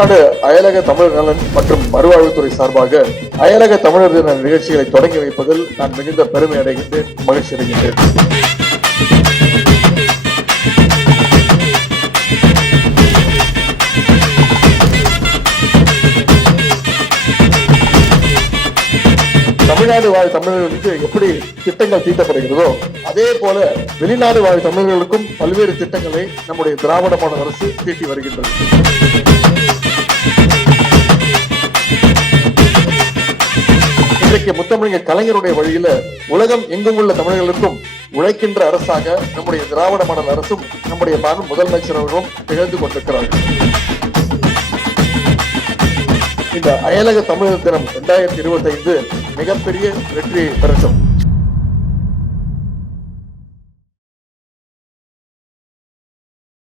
தமிழ்நாடு அயலக தமிழர் நலன் மற்றும் மறுவாழ்வுத்துறை சார்பாக அயலக தமிழர் தின நிகழ்ச்சிகளை தொடங்கி வைப்பதில் நான் மிகுந்த பெருமை அடைகின்றேன், மகிழ்ச்சி அடைகின்றேன். தமிழ்நாடு வாழ் தமிழர்களுக்கு எப்படி திட்டங்கள் தீட்டப்படுகிறதோ அதே போல வெளிநாடு வாழ் தமிழர்களுக்கும் பல்வேறு திட்டங்களை நம்முடைய திராவிட மாடல் அரசு தீட்டி வருகின்றது. இன்றைக்கு முத்தமிழர் கலைஞருடைய வழியில உலகம் எங்கும் உள்ள தமிழர்களுக்கும் உழைக்கின்ற அரசாக நம்முடைய திராவிட மாடல் அரசும் நம்முடைய முதலமைச்சர் அவர்களும் திகழ்ந்து கொண்டிருக்கிறார்கள். இந்த அயலக தமிழர் தினம் 2025 மிகப்பெரிய வெற்றியை பெறட்டும்.